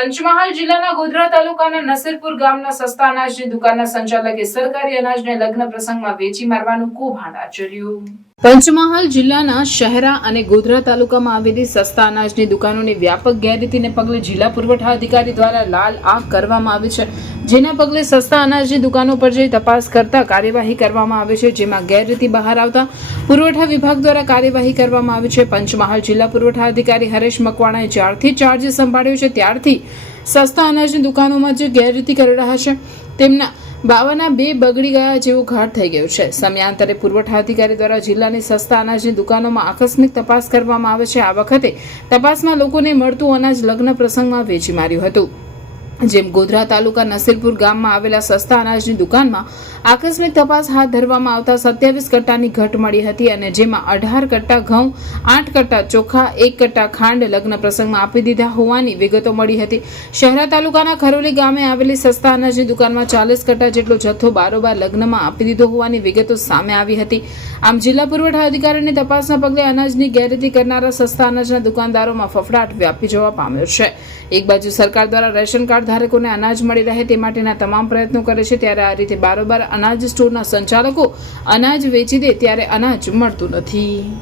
પંચમહાલ જિલ્લાના ગોધરા તાલુકાના નસીરપુર ગામના સસ્તા અનાજની દુકાનના સંચાલકે સરકારી અનાજને લગ્ન પ્રસંગમાં વેચી મારવાનું કૌભાંડ આચર્યું. પંચમહાલ જિલ્લાના શહેરા અને ગોધરા તાલુકામાં આવેલી સસ્તા અનાજની દુકાનોની વ્યાપક ગેરરીતિને પગલે જિલ્લા પુરવઠા અધિકારી દ્વારા લાલ આંખ કરવામાં આવી છે, જેના પગલે સસ્તા અનાજની દુકાનો પર જઈ તપાસ કરતા કાર્યવાહી કરવામાં આવે છે, જેમાં ગેરરીતિ બહાર આવતા પુરવઠા વિભાગ દ્વારા કાર્યવાહી કરવામાં આવી છે. પંચમહાલ જિલ્લા પુરવઠા અધિકારી હરેશ મકવાણાએ જ્યારથી ચાર્જ સંભાળ્યો છે ત્યારથી સસ્તા અનાજની દુકાનોમાં જે ગેરરીતિ કરી રહ્યા છે તેમના બાવાના બે બગડી ગયા જેવો ઘાટ થઈ ગયો છે. સમયાંતરે પુરવઠા અધિકારી દ્વારા જિલ્લાની સસ્તા અનાજની દુકાનોમાં આકસ્મિક તપાસ કરવામાં આવે છે. આ વખતે તપાસમાં લોકોને મળતું અનાજ લગ્ન પ્રસંગમાં વેચી માર્યું હતું. જેમ ગોધરા તાલુકા નસીરપુર ગામમાં આવેલા સસ્તા અનાજની દુકાનમાં આકસ્મિક તપાસ હાથ ધરવામાં આવતા 27 કટ્ટાની ઘટ મળી હતી અને જેમાં 18 કટ્ટા ઘઉં, 8 કટ્ટા ચોખા, 1 કટ્ટા ખાંડ લગ્ન પ્રસંગમાં આપી દીધા હોવાની વિગતો મળી હતી. શહેરા તાલુકાના ખરોલી ગામે આવેલી સસ્તા અનાજની દુકાનમાં 40 કટ્ટા જેટલો જથ્થો બારોબાર લગ્નમાં આપી દીધો હોવાની વિગતો સામે આવી હતી. આમ જિલ્લા પુરવઠા અધિકારીની તપાસના પગલે અનાજની ગેરરીતિ કરનારા સસ્તા અનાજના દુકાનદારોમાં ફફડાટ વ્યાપી જવા પામ્યો છે. એક બાજુ સરકાર દ્વારા રેશન કાર્ડ ધારકોને અનાજ મળી રહે તે માટેના તમામ પ્રયત્નો કરે છે, ત્યારે આ રીતે બારોબાર અનાજ સ્ટોરના સંચાલકો અનાજ વેચી દે ત્યારે અનાજ મળતું નથી.